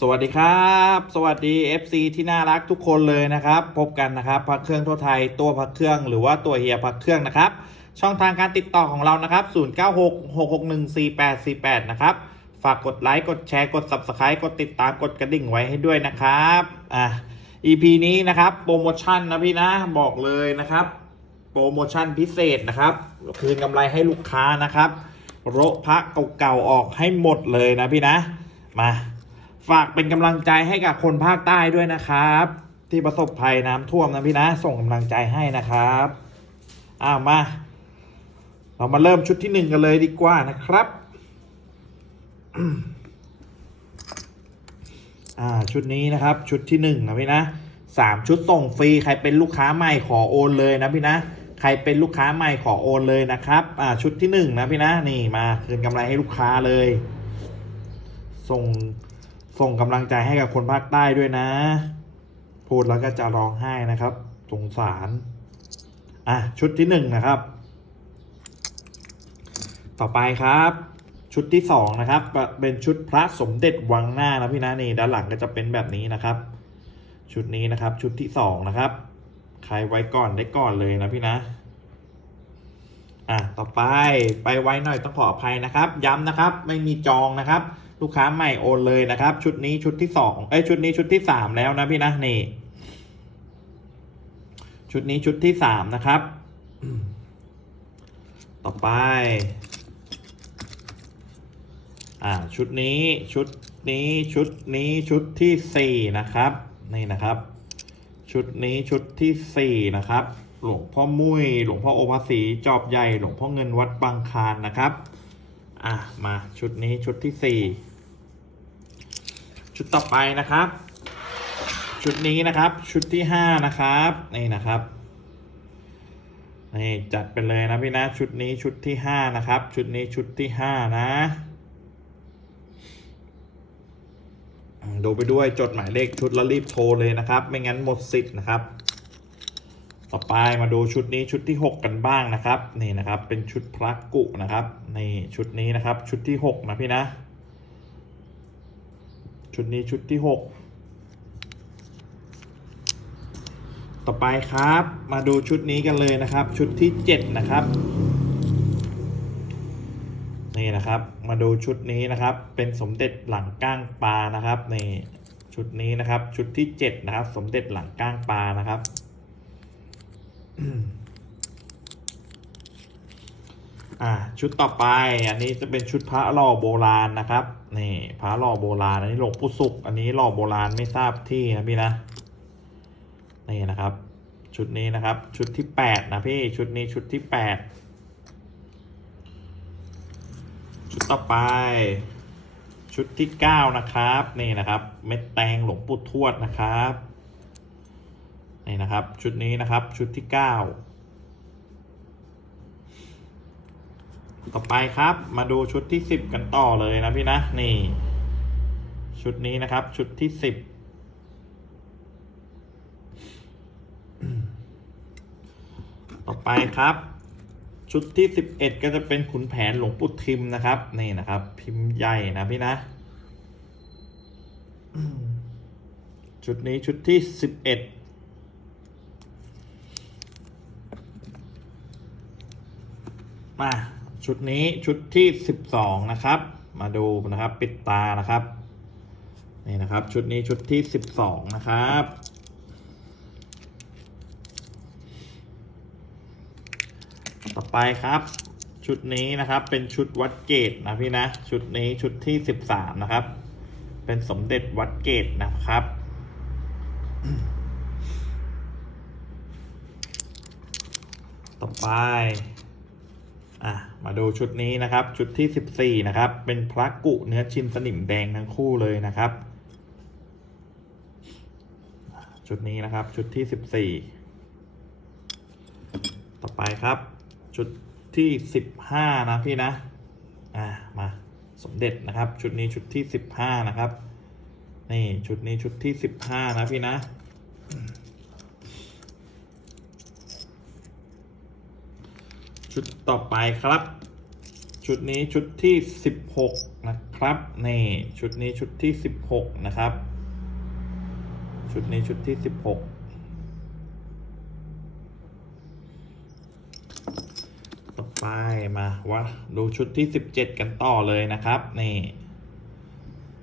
สวัสดีครับ สวัสดี FC ที่น่ารักทุกคนเลยนะครับ พบกันนะครับพักเครื่องทั่วไทยตัวพักเครื่องหรือว่าตัวเฮียพักเครื่องนะครับ ช่องทางการติดต่อของเรานะครับ 0966614848 นะครับ ฝากกดไลค์กดแชร์กด Subscribe กดติดตามกดกระดิ่งไว้ให้ด้วยนะครับอะ EP นี้นะครับโปรโมชั่นนะพี่นะบอกเลยนะครับ โปรโมชั่นพิเศษนะครับคืนกำไรให้ลูกค้านะครับโรพระเก่าๆออกให้หมดเลยนะพี่นะมา ฝากเป็นกำลังใจให้กับคนภาคใต้ด้วยนะครับ ที่ประสบภัยน้ำท่วมนะพี่นะส่งกำลังใจให้นะครับอ้าวมา เรามาเริ่มชุดที่หนึ่งกันเลยดีกว่านะครับอ่าชุดนี้นะครับ ชุดที่หนึ่งนะพี่นะสามชุดส่งฟรีใครเป็นลูกค้าใหม่ขอโอนเลยนะพี่นะใครเป็นลูกค้าใหม่ขอโอนเลยนะครับอ่าชุดที่หนึ่งนะพี่นะนี่มาคืนกำไรให้ลูกค้าเลย ส่ง ส่งกำลังใจให้กับคนภาคใต้ด้วยนะ พูดแล้วก็จะร้องไห้นะครับ สงสาร อะ ชุดที่หนึ่งนะครับ ต่อไปครับ ชุดที่สองนะครับ เป็นชุดพระสมเด็จวังหน้านะพี่นะนี่ด้านหลังก็จะเป็นแบบนี้นะครับ ชุดนี้นะครับ ชุดที่สองนะครับ ใครไว้ก่อนได้ก่อนเลยนะพี่นะอะ ต่อไปไปไว้หน่อยต้องขออภัยนะครับ ย้ำนะครับ ไม่มีจองนะครับ ลูกค้าใหม่โอนเลยนะครับ ชุดนี้ชุดที่สองเอ้ชุดนี้ชุดที่สามแล้วนะพี่นะนี่ ชุดนี้ชุดที่สามนะครับ ต่อไป อ่า ชุดนี้ชุดนี้ชุดนี้ชุดที่สี่นะครับ นี่นะครับ ชุดนี้ชุดที่สี่นะครับ หลวงพ่อมุ้ยหลวงพ่อโอภาสีจอบใหญ่หลวงพ่อเงินวัดบางคารนะครับ อะมาชุดนี้ชุดที่สี่ชุดต่อไปนะครับ ชุดนี้นะครับ ชุดที่ห้านะครับนี่นะครับนี่จัดไปเลยนะพี่นะชุดนี้ชุดที่ห้านะครับ ชุดนี้ชุดที่ห้านะดูไปด้วยจดหมายเลขชุดแล้วรีบโทรเลยนะครับ ไม่งั้นหมดสิทธิ์นะครับ ต่อไปมาดูชุดนี้ชุดที่ 6 กันบ้างนะครับนี่นะครับเป็นชุดพระกุนะครับนี่ชุดนี้นะครับชุดที่ 6 นะพี่นะ ชุดนี้ชุดที่ 6 ต่อไปครับ มาดูชุดนี้กันเลยนะครับ ชุดที่ 7 นะครับนี่นะครับมาดูชุดนี้นะครับเป็นสมเด็จหลังก้างปลานะครับนี่ชุดนี้นะครับชุดที่ 7 นะครับ สมเด็จหลังก้างปลานะครับ อ่าชุดต่อไปอันนี้จะเป็นชุดพระหล่อโบราณนะครับนี่พระหล่อโบราณ อันนี้หลวงปู่ศุกร์อันนี้หล่อโบราณไม่ทราบที่นะพี่นะนี่นะครับ ชุดนี้นะครับ ชุดที่แปดนะพี่ชุดนี้ชุดที่แปดชุดต่อไป ชุดที่เก้านะครับนี่นะครับ เม็ดแตงหลวงปู่ทวดนะครับ นี่นะครับ ชุดนี้นะครับ ชุดที่ 9 ต่อไปครับ มาดูชุดที่ 10 กันต่อเลยนะพี่นะ นี่ ชุดนี้นะครับ ชุดที่ 10ต่อไปครับ ชุดที่ 11 ก็จะเป็นขุนแผนหลวงปู่ทิมนะครับ นี่นะครับ พิมพ์ใหญ่นะพี่นะ ชุดนี้ชุดที่ 11 มาชุดนี้ชุดที่สิบสองนะครับ มาดูนะครับปิดตานะครับนี่นะครับ ชุดนี้ชุดที่สิบสองนะครับต่อไปครับ ชุดนี้นะครับเป็นชุดวัดเกตนะพี่นะชุดนี้ชุดที่สิบสามนะครับ เป็นสมเด็จวัดเกตนะครับต่อไป อะมาดูชุดนี้นะครับ ชุดที่สิบสี่นะครับ เป็นพระกุเนื้อชินสนิมแดงทั้งคู่เลยนะครับ ชุดนี้นะครับชุดที่สิบสี่ต่อไปครับ ชุดที่สิบห้านะพี่นะอะมาสมเด็จนะครับ ชุดนี้ชุดที่สิบห้านะครับ นี่ชุดนี้ชุดที่สิบห้านะพี่นะ ชุดต่อไปครับ ชุดนี้ชุดที่ 16 นะครับนี่ชุดนี้ชุดที่ 16 นะครับ ชุดนี้ชุดที่ 16 ต่อไปมาวะดูชุดที่ 17 กันต่อเลยนะครับนี่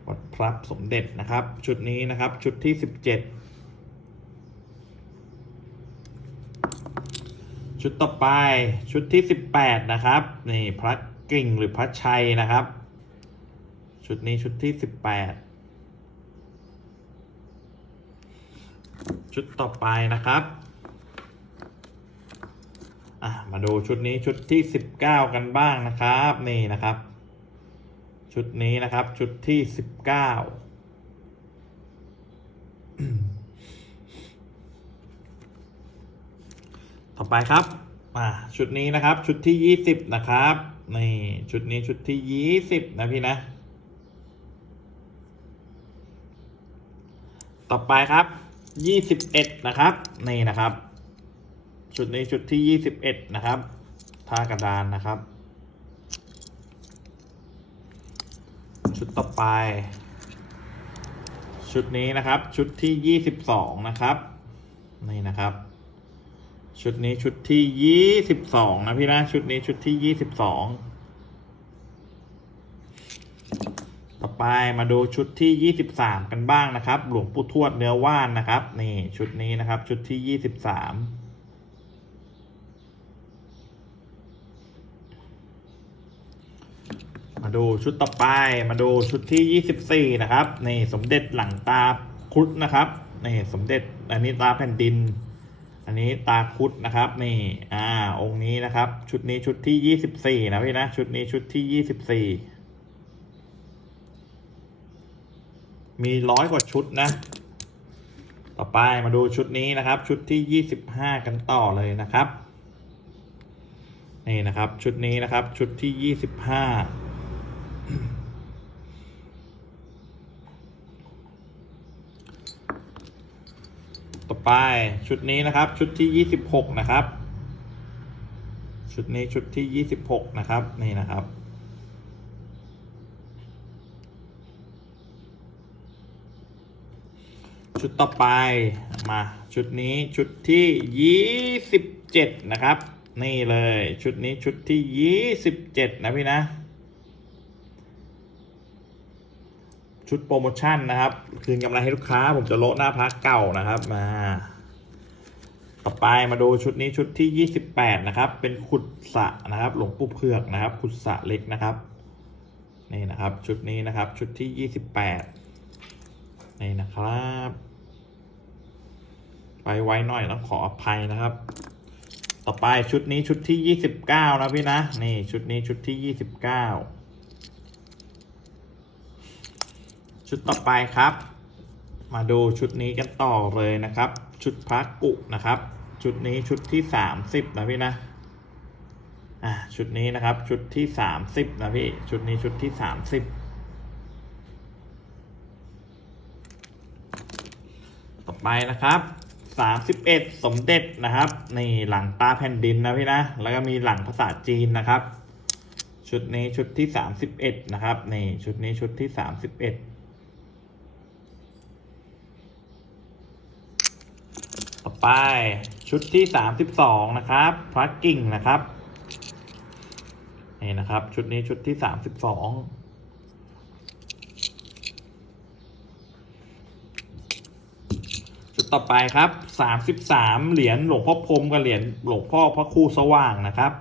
วัดพระสมเด็จนะครับ ชุดนี้นะครับชุดที่ 17 ชุดต่อไปชุดที่ 18 นะครับ นี่พระกิ่งหรือพระชัยนะครับ ชุดนี้ชุดที่ 18 ชุดต่อไปนะครับมาดูชุดนี้ชุดที่ 19 กันบ้างนะครับ นี่นะครับ ชุดนี้นะครับชุดที่ 19 ต่อไปครับอ่าชุดนี้นะครับ ชุดที่ยี่สิบนะครับนี่ชุดนี้ชุดที่ยี่สิบนะพี่นะ ต่อไปครับยี่สิบเอ็ดนะครับนี่นะครับ ชุดนี้ชุดที่ยี่สิบเอ็ดนะครับท่ากระดานนะครับ ชุดต่อไป ชุดนี้นะครับ ชุดที่ยี่สิบสองนะครับนี่นะครับ ชุดนี้ชุดที่ยี่สิบสองนะพี่นะ ชุดนี้ชุดที่ยี่สิบสองต่อไปมาดูชุดที่ยี่สิบสามกันบ้างนะครับ หลวงปู่ทวดเนื้อว่านนะครับ นี่ชุดนี้นะครับ ชุดที่ยี่สิบสามมาดูชุดต่อไปมาดูชุดที่ยี่สิบสี่นะครับ นี่สมเด็จหลังตาครุฑนะครับ นี่สมเด็จอันนี้ตาแผ่นดิน อันนี้ตาคุดนะครับนี่อ่าองค์นี้นะครับ ชุดนี้ชุดที่ยี่สิบสี่นะพี่นะชุดนี้ชุดที่ยี่สิบสี่มีร้อยกว่าชุดนะ ต่อไปมาดูชุดนี้นะครับ ชุดที่ยี่สิบห้ากันต่อเลยนะครับนี่นะครับชุดนี้นะครับชุดที่ยี่สิบห้า ต่อไปชุดนี้นะครับชุดที่ยี่สิบหกนะครับ ชุดนี้ชุดที่ยี่สิบหกนะครับนี่นะครับชุดต่อไปมาชุดนี้ชุดที่ยี่สิบเจ็ดนะครับ นี่เลยชุดนี้ชุดที่ยี่สิบเจ็ดนะพี่นะ ชุดโปรโมชั่นนะครับคืนกำไรให้ลูกค้า ผมจะโละหน้าพักเก่านะครับมาต่อไปมาดูชุดนี้ชุดที่ 28 นะครับ เป็นขุดสะนะครับ หลวงปู่เผือกนะครับ ขุดสะเล็กนะครับนี่นะครับชุดนี้นะครับชุดที่ 28นี่นะครับ ไปไว้หน่อยต้องขออภัยนะครับ ต่อไปชุดนี้ชุดที่ 29 นะพี่นะนี่ชุดนี้ชุดที่ 29 ชุดต่อไปครับ มาดูชุดนี้กันต่อเลยนะครับ ชุดพระกุนะครับ ชุดนี้ชุดที่สามสิบนะพี่นะอ่าชุดนี้นะครับ ชุดที่สามสิบนะพี่ ชุดนี้ชุดที่สามสิบต่อไปนะครับสามสิบเอ็ดสมเด็จนะครับนี่หลังตาแผ่นดินนะพี่นะ แล้วก็มีหลังภาษาจีนนะครับ ชุดนี้ชุดที่สามสิบเอ็ดนะครับนี่ชุดนี้ชุดที่สามสิบเอ็ด ต่อ ไปชุดที่สามสิบสองนะครับพระกิ่งนะครับนี่นะครับ ชุดนี้ชุดที่สามสิบสองชุดต่อไปครับสามสิบสามเหรียญหลวงพ่อพรมกับเหรียญหลวงพ่อพระครูสว่างนะครับ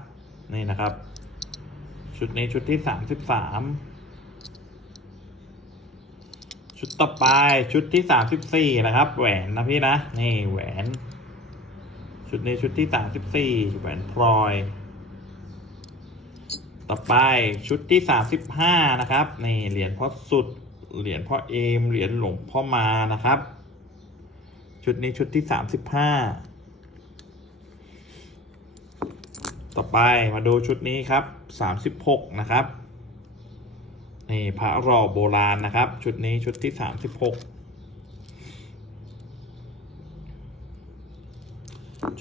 นี่นะครับ ชุดนี้ชุดที่สามสิบสามชุดต่อไปชุดที่สามสิบสี่นะครับ แหวนนะพี่นะ นี่แหวน ชุดนี้ชุดที่สามสิบสี่แหวนพลอย ต่อไปชุดที่สามสิบห้านะครับนี่เหรียญพ่อสุด เหรียญพ่อเอม เหรียญหลวงพ่อมานะครับ ชุดนี้ชุดที่สามสิบห้าต่อไปมาดูชุดนี้ครับสามสิบหกนะครับนี่พระรอโบราณนะครับ ชุดนี้ชุดที่สามสิบหก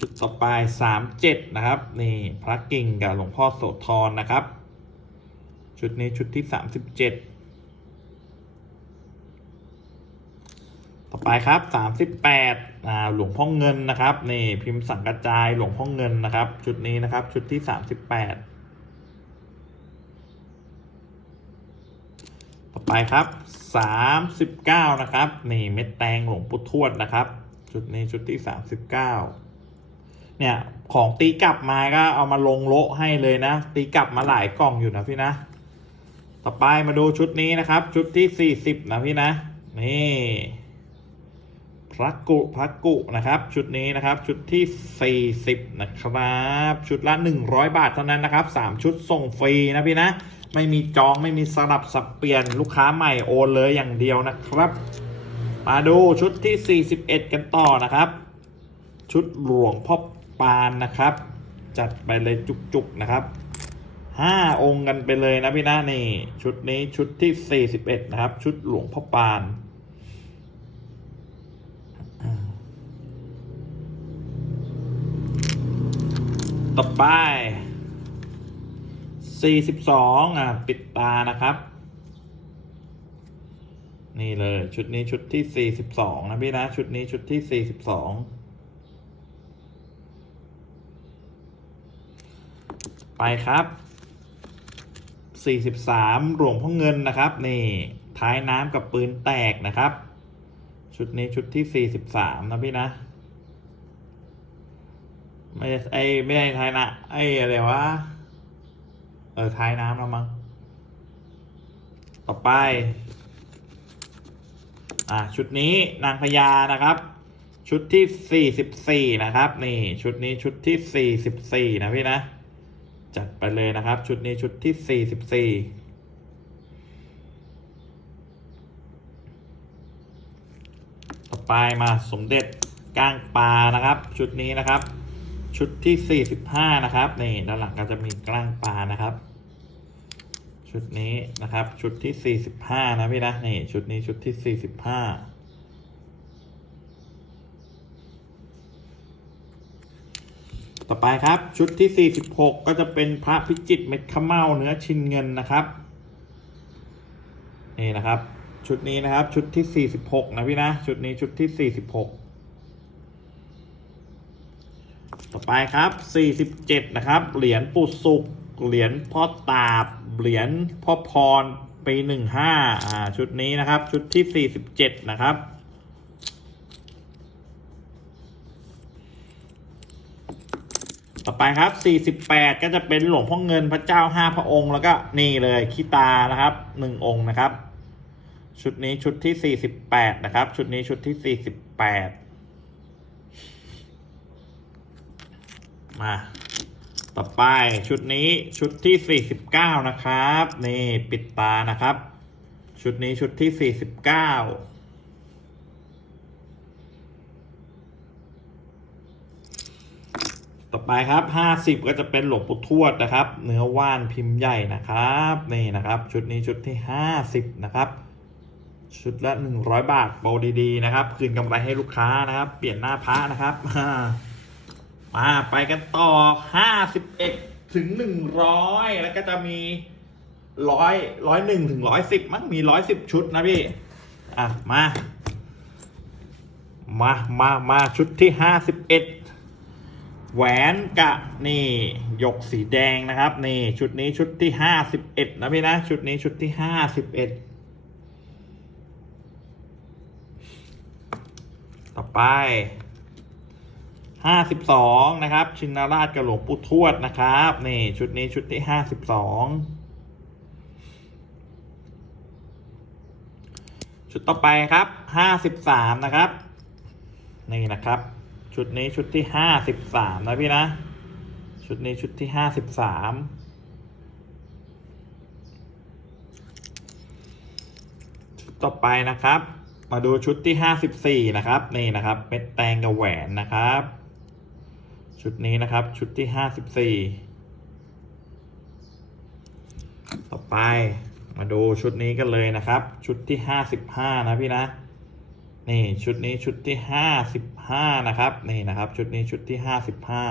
จุดต่อไปสามเจ็ดนะครับ นี่พระกิ่งกับหลวงพ่อโสธรนะครับ ชุดนี้ชุดที่สามสิบเจ็ดต่อไปครับสามสิบแปดอ่หลวงพ่อเงินนะครับ นี่พิมพ์สังกระจายหลวงพ่อเงินนะครับ ชุดนี้นะครับ ชุดที่สามสิบแปดต่อไปครับสามสิบเก้านะครับ นี่เม็ดแตงหลวงปู่ทวดนะครับ ชุดนี้ชุดที่สามสิบเก้า เนี่ยของตีกลับมาก็เอามาลงโละให้เลยนะ ตีกลับมาหลายกล่องอยู่นะพี่นะ ต่อไปมาดูชุดนี้นะครับ ชุดที่สี่สิบนะพี่นะ นี่พระกุพระกุนะครับ ชุดนี้นะครับ ชุดที่40นะครับ ชุดละ100บาทเท่านั้นนะครับ3ชุดส่งฟรีนะพี่นะ ไม่มีจองไม่มีสลับสับเปลี่ยนลูกค้าใหม่โอนเลยอย่างเดียวนะครับ มาดูชุดที่41กันต่อนะครับ ชุดหลวงพ่อ ปานนะครับ จัดไปเลยจุกๆนะครับ5องค์กันไปเลยนะพี่นะนี่ ชุดนี้ชุดที่41นะครับ ชุดหลวงพ่อปานต่อไป42อะปิดตานะครับ นี่เลยชุดนี้ชุดที่42นะพี่นะชุดนี้ชุดที่42 ไปครับ 43 หลวงพ่อเงินนะครับนี่ท้ายน้ำกับปืนแตกนะครับ ชุดนี้ชุดที่ 43 นะพี่นะ ไม่ใช่ไอ้ไม่ใช่ท้ายนะไอ้อะไรวะเออท้ายน้ำแล้วมั้งต่อไป อ่าชุดนี้นางพญานะครับ ชุดที่ 44 นะครับ นี่ชุดนี้ชุดที่ 44 นะพี่นะ จัดไปเลยนะครับ ชุดนี้ชุดที่ 44 ต่อไปมาสมเด็จก้างปลานะครับ ชุดนี้นะครับ ชุดที่ 45 นะครับนี่ด้านหลังก็จะมีก้างปลานะครับ ชุดนี้นะครับ ชุดที่ 45 นะพี่นะนี่ชุดนี้ชุดที่ 45 ต่อไปครับชุดที่ 46 ก็จะเป็นพระพิจิตรเม็ดขะเมาเนื้อชินเงินนะครับ นี่นะครับ ชุดนี้นะครับ ชุดที่ 46 นะพี่นะ ชุดนี้ชุดที่ 46 ต่อไปครับ 47 นะครับ เหรียญปุสุกเหรียญพ่อตาบ เหรียญพ่อพรปี 15อ่าชุดนี้นะครับ ชุดที่ 47 นะครับ ต่อ ไปครับ 48 ก็จะเป็นหลวงพ่อเงินพระเจ้า 5 พระองค์ แล้วก็นี่เลยขี้ตานะครับ 1 องค์นะครับ ชุดนี้ชุดที่ 48 นะครับ ชุดนี้ชุดที่ 48 มาต่อไปชุดนี้ชุดที่ 49 นะครับ นี่ปิดตานะครับ ชุดนี้ชุดที่ 49 ต่อไปครับ 50 ก็จะเป็นหลวงปู่ทวดนะครับ เนื้อว่านพิมพ์ใหญ่นะครับ นี่นะครับ ชุดนี้ชุดที่ 50 นะครับ ชุดละ 100 บาทโปรดีๆนะครับ คืนกำไรให้ลูกค้านะครับ เปลี่ยนหน้าพระนะครับ มาไปกันต่อ 51 ถึง 100 แล้วก็จะมีร้อยร้อยหนึ่งถึงร้อยสิบมั้งมีร้อยสิบชุดนะพี่ อะ มา มามามาชุดที่ห้าสิบเอ็ด แหวนกะนี่หยกสีแดงนะครับ นี่ชุดนี้ชุดที่ห้าสิบเอ็ดนะพี่นะ ชุดนี้ชุดที่ห้าสิบเอ็ดต่อไปห้าสิบสองนะครับ ชินราชกับหลวงปู่ทวดนะครับ นี่ชุดนี้ชุดที่ห้าสิบสองชุดต่อไปครับห้าสิบสามนะครับ นี่นะครับ ชุดนี้ชุดที่ห้าสิบสามนะพี่นะ ชุดนี้ชุดที่ห้าสิบสามชุดต่อไปนะครับ มาดูชุดที่ห้าสิบสี่นะครับ นี่นะครับเม็ดแตงกับแหวนนะครับ ชุดนี้นะครับ ชุดที่ห้าสิบสี่ต่อไปมาดูชุดนี้กันเลยนะครับ ชุดที่ห้าสิบห้านะพี่นะ นี่ชุดนี้ชุดที่ห้าสิบห้านะครับนี่นะครับ ชุดนี้ชุดที่ห้าสิบห้า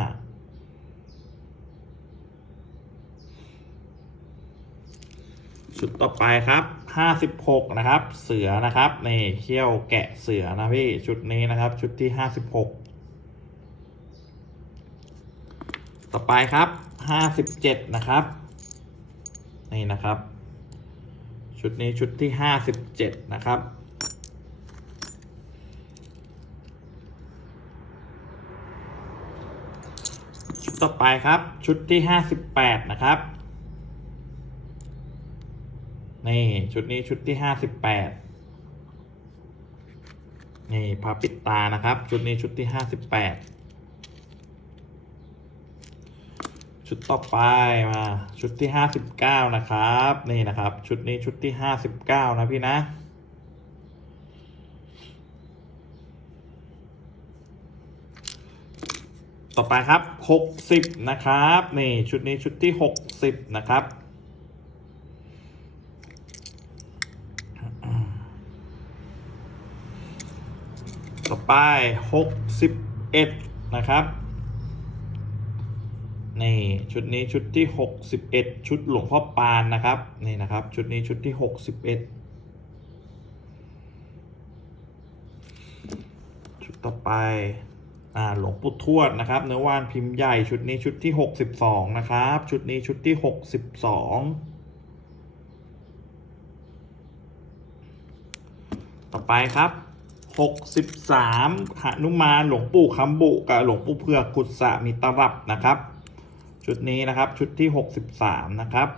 ชุดต่อไปครับห้าสิบหกนะครับ เสือนะครับนี่เขี้ยวแกะเสือนะพี่ชุดนี้นะครับ ชุดที่ห้าสิบหกต่อไปครับห้าสิบเจ็ดนะครับ นี่นะครับ ชุดนี้ชุดที่ห้าสิบเจ็ดนะครับ ต่อไปครับ ชุดที่ห้าสิบแปดนะครับนี่ชุดนี้ชุดที่ห้าสิบแปดนี่พาปิดตานะครับ ชุดนี้ชุดที่ห้าสิบแปดชุดต่อไปมาชุดที่ห้าสิบเก้านะครับ นี่นะครับ ชุดนี้ชุดที่ห้าสิบเก้านะพี่นะ ต่อไปครับหกสิบนะครับ นี่ชุดนี้ชุดที่หกสิบนะครับ ต่อไปหกสิบเอ็ดนะครับ นี่ ชุดนี้ชุดที่หกสิบเอ็ดชุดหลวงพ่อปานนะครับ นี่นะครับ ชุดนี้ชุดที่หกสิบเอ็ดชุดต่อไป หลวงปู่ทวดนะครับ เนื้อวานพิมพ์ใหญ่ชุดนี้ชุดที่หกสิบสองนะครับ ชุดนี้ชุดที่หกสิบสองต่อไปครับหกสิบสามหนุมานหลวงปู่คำบุกับหลวงปู่เผือกกุศะมีตรับนะครับ ชุดนี้นะครับชุดที่หกสิบสามนะครับ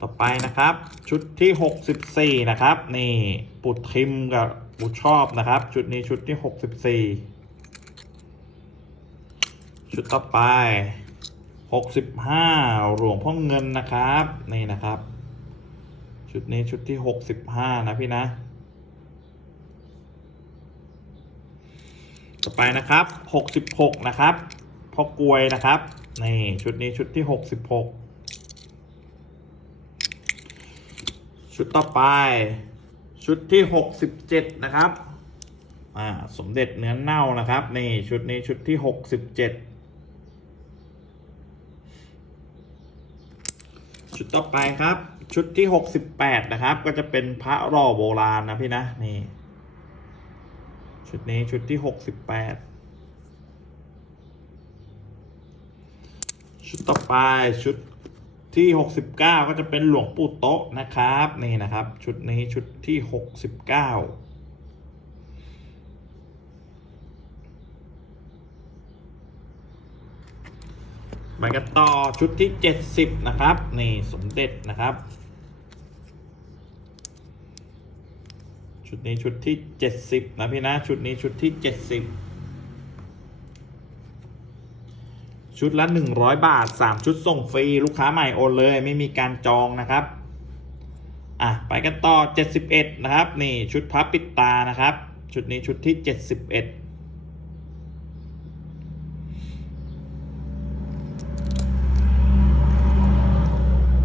ต่อไปนะครับ ชุดที่ 64 นะครับ นี่ปุดทิมกับปุดชอบนะครับ ชุดนี้ชุดที่ 64 ชุดต่อไป 65 หลวงพ่อเงินนะครับ นี่นะครับ ชุดนี้ชุดที่ 65 นะพี่นะ ต่อไปนะครับ 66 นะครับพ่อกลวยนะครับ นี่ชุดนี้ชุดที่ 66 ชุดต่อไป ชุดที่หกสิบเจ็ดนะครับอ่าสมเด็จเนื้อเน่านะครับนี่ชุดนี้ชุดที่หกสิบเจ็ดชุดต่อไปครับ ชุดที่หกสิบแปดนะครับ ก็จะเป็นพระรอโบราณนะพี่นะนี่ ชุดนี้ชุดที่หกสิบแปดชุดต่อไปชุด ที่ 69 ก็จะเป็นหลวงปู่โตะนะครับ นี่นะครับ ชุดนี้ชุดที่ 69ไปกันต่อชุดที่ 70 นะครับ นี่สมเด็จนะครับ ชุดนี้ชุดที่ 70 นะพี่นะ ชุดนี้ชุดที่ 70 ชุดละ 100 บาท 3 ชุดส่งฟรี ลูกค้าใหม่โอนเลย ไม่มีการจองนะครับ อะ ไปกันต่อ 71 นะครับ นี่ชุดพับปิดตานะครับ ชุดนี้ชุดที่ 71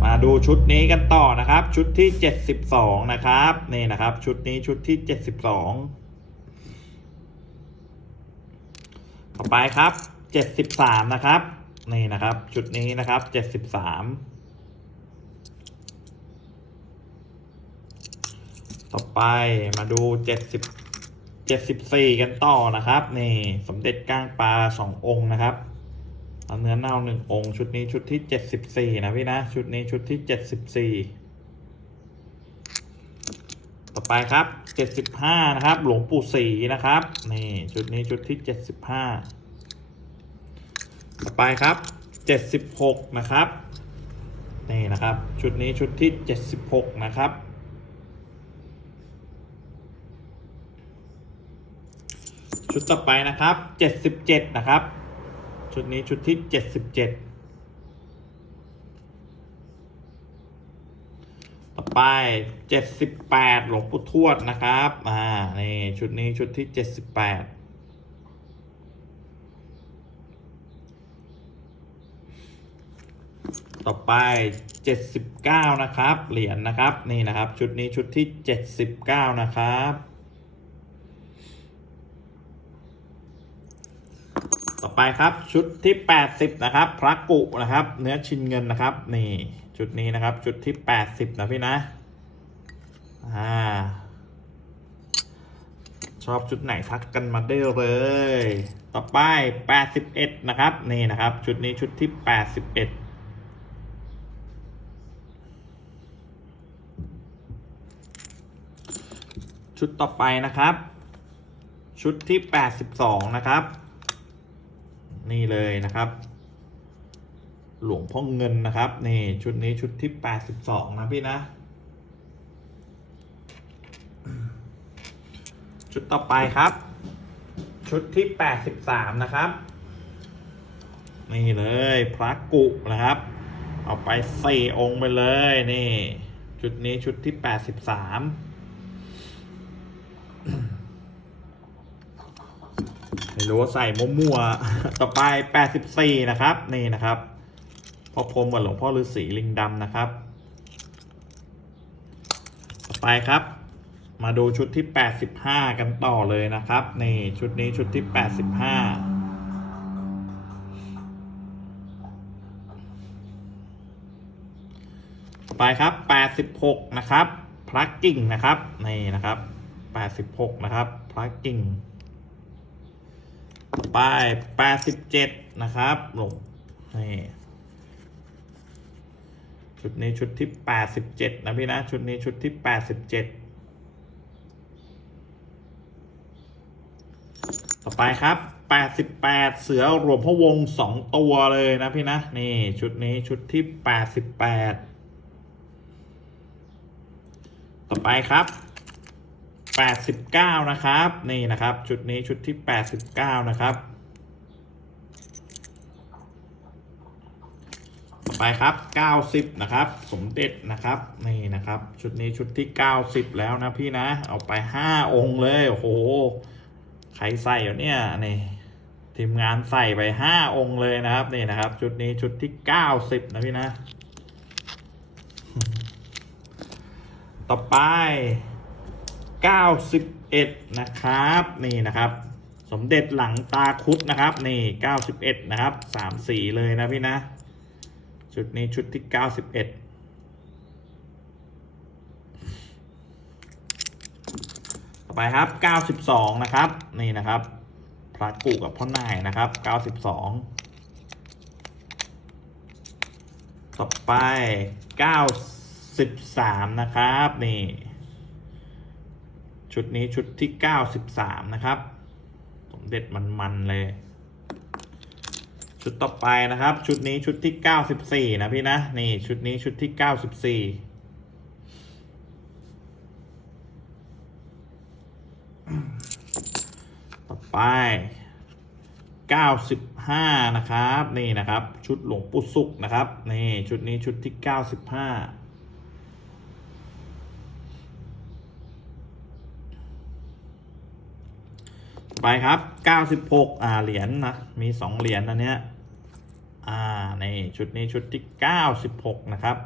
มาดูชุดนี้กันต่อนะครับ ชุดที่ 72 นะครับ นี่นะครับ ชุดนี้ชุดที่ 72 ต่อไปครับ เจ็ดสิบสามนะครับ นี่นะครับ ชุดนี้นะครับเจ็ดสิบสามต่อไปมาดูเจ็ดสิบเจ็ดสิบสี่กันต่อนะครับ นี่สมเด็จก้างปลาสององค์นะครับเอาเนื้อเน่าหนึ่งองค์ ชุดนี้ชุดที่เจ็ดสิบสี่นะพี่นะ ชุดนี้ชุดที่เจ็ดสิบสี่ต่อไปครับเจ็ดสิบห้านะครับ หลวงปู่ศรีนะครับ นี่ ชุดนี้ชุดที่เจ็ดสิบห้า ต่อไปครับ 76 นะครับ นี่นะครับ ชุดนี้ชุดที่ 76 นะครับ ชุดต่อไปนะครับ 77 นะครับ ชุดนี้ชุดที่ 77ต่อไป 78 หลวงปู่ทวดนะครับ อ่า นี่ ชุดนี้ชุดที่ 78 ต่อไป 79 นะครับ เหรียญนะครับ นี่นะครับ ชุดนี้ชุดที่ 79 นะครับตต่อไปครับชุดที่ 80 นะครับ พระกุนะครับ เนื้อชินเงินนะครับ นี่ชุดนี้นะครับ ชุดที่ 80 นะพี่นะ อ่า ชอบชุดไหนทักกันมาได้เลย ต่อไป 81 นะครับ นี่นะครับ ชุดนี้ชุดที่ 81 ชุดต่อไปนะครับ ชุดที่ 82 นะครับ นี่เลยนะครับ หลวงพ่อเงินนะครับ นี่ชุดนี้ชุดที่ 82 นะพี่นะ ชุดต่อไปครับ ชุดที่ 83 นะครับ นี่เลยพระกุนะครับ เอาไปสี่องค์ไปเลยนี่ ชุดนี้ชุดที่ 83 ไม่ รู้ว่าใส่มั่วๆต่อไป 84 นะครับ นี่นะครับพ่อพรมกับหลวงพ่อฤาษีลิงดำนะครับ ต่อไปครับ มาดูชุดที่ 85 กันต่อเลยนะครับ นี่ชุดนี้ชุดที่ 85ต่อไปครับ 86 นะครับ พลักกิ่งนะครับ นี่นะครับ 86 นะครับ พลักกิ่ง ต่อไป87นะครับลงนี่ชุดนี้ชุดที่87นะพี่นะชุดนี้ชุดที่87ต่อไปครับ88เสือรวมพระวงสองตัวเลยนะพี่นะนี่ชุดนี้ชุดที่88ต่อไปครับ 89 นะครับ นี่นะครับ ชุดนี้ชุดที่ 89 นะครับต่อไปครับ 90 นะครับ สมเด็จนะครับนี่นะครับ ชุดนี้ชุดที่ 90 แล้วนะพี่นะ เอาไป 5 องค์เลยโอ้โหใครใส่เนี่ยนี่ทีมงานใส่ไป 5 องค์เลยนะครับนี่นะครับ ชุดนี้ชุดที่ 90 นะพี่นะ ต่อไป 91 นะครับ นี่นะครับ สมเด็จหลังตาคุดนะครับ นี่ 91 นะครับ3สีเลยนะพี่นะ ชุดนี้ชุดที่ 91ต่อไปครับ 92 นะครับ นี่นะครับ พระกุกับพ่อนายนะครับ 92 ต่อไป 93 นะครับ นี่ ชุดนี้ชุดที่ 93 นะครับ สมเด็จมันๆเลย ชุดต่อไปนะครับ ชุดนี้ชุดที่ 94 นะพี่นะ นี่ชุดนี้ชุดที่ 94ต่อไป 95 นะครับ นี่นะครับ ชุดหลวงปู่สุกนะครับ นี่ ชุดนี้ชุดที่ 95 ไปครับ96อ่าเหรียญนะมี2เหรียญอันเนี้ย อ่าในชุดนี้ชุดที่96นะครับ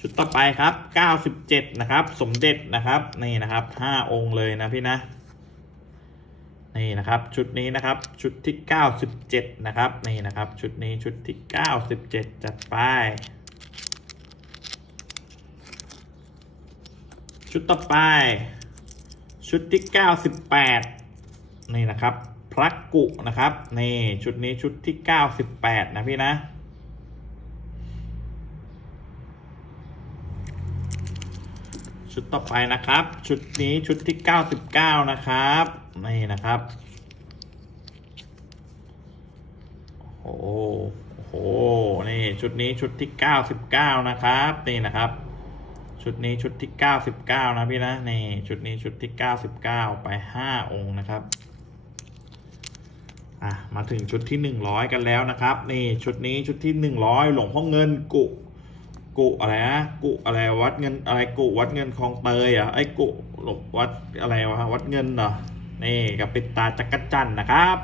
ชุดต่อไปครับ97นะครับ สมเด็จนะครับนี่นะครับ5องค์เลยนะพี่นะนี่นะครับชุดนี้นะครับชุดที่ 97 นะครับนี่นะครับชุดนี้ชุดที่ 97 จัดไป ชุดต่อไป ชุดที่ 98 นี่นะครับ พระกุนะครับ นี่ชุดนี้ชุดที่ 98 นะพี่นะ ชุดต่อไปนะครับ ชุดนี้ชุดที่ 99 นะครับ นี่นะครับโอ้โห นี่ชุดนี้ชุดที่ 99 นะครับ นี่นะครับ ชุดนี้ชุดที่ 99 นะพี่นะนี่ชุดนี้ชุดที่ 99 ไป 5 องค์นะครับอะมาถึงชุดที่ 100 กันแล้วนะครับ นี่ชุดนี้ชุดที่ 100 หลวงพ่อเงินกุกุอะไรนะกุอะไรวัดเงินอะไรกุวัดเงินคลองเตยอะไอ้กุหลงวัดอะไรวะวัดเงินเหรอนี่กับปิดตาจักรจันนะครับ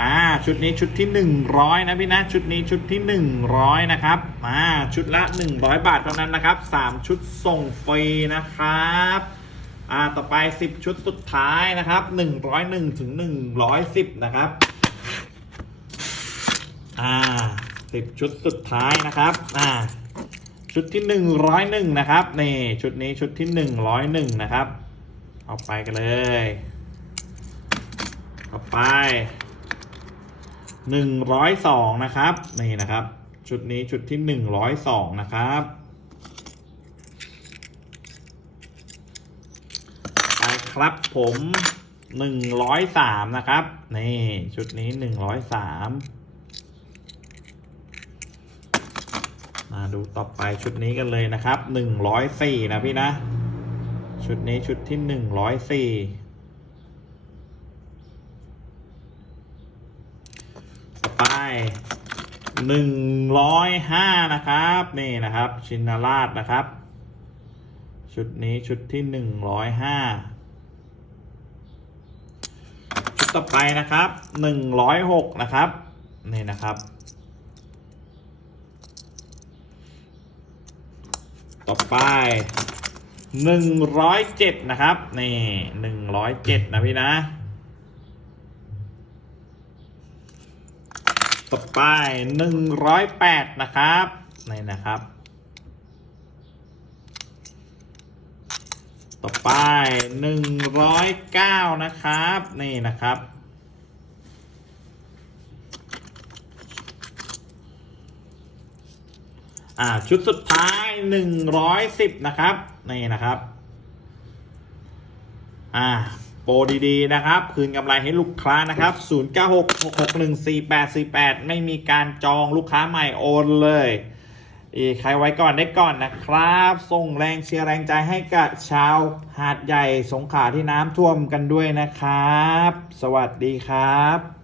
อ่าชุดนี้ชุดที่ 100 นะพี่นะ ชุดนี้ชุดที่ 100 นะครับอ่าชุดละ 100 บาทเท่านั้นนะครับ 3 ชุดส่งฟรีนะครับอ่าต่อไปสิบชุดสุดท้ายนะครับหนึ่งร้อยหนึ่งถึงหนึ่งร้อยสิบนะครับอ่าสิบชุดสุดท้ายนะครับอ่าชุดที่หนึ่งร้อยหนึ่งนะครับนี่ชุดนี้ชุดที่หนึ่งร้อยหนึ่งนะครับ เอาไปกันเลยเอาไป 102 นะครับ นี่นะครับ ชุดนี้ชุดที่ 102 นะครับไปครับผม 103 นะครับ นี่ชุดนี้ 103 มาดูต่อไปชุดนี้กันเลยนะครับ 104 นะพี่นะ ชุดนี้ชุดที่ 104 หนึ่งร้อยห้านะครับ นี่นะครับ ชินาราชนะครับ ชุดนี้ชุดที่หนึ่งร้อยห้าชุดต่อไปนะครับหนึ่งร้อยหกนะครับ นี่นะครับ ต่อไปหนึ่งร้อยเจ็ดนะครับ นี่หนึ่งร้อยเจ็ดนะพี่นะ ต่อไปหนึ่งร้อยแปดนะครับนี่นะครับ ต่อไปหนึ่งร้อยเก้านะครับ นี่นะครับ อ่า ชุดสุดท้ายหนึ่งร้อยสิบนะครับ นี่นะครับ อ่า รดีๆนะครับ คืนกำไรให้ลูกค้านะครับ 0966614848 ไม่มีการจองลูกค้าใหม่โอนเลยอีใครไว้ก่อนได้ก่อนนะครับ ส่งแรงเชียร์แรงใจให้กับชาวหาดใหญ่สงขลาที่น้ำท่วมกันด้วยนะครับ สวัสดีครับ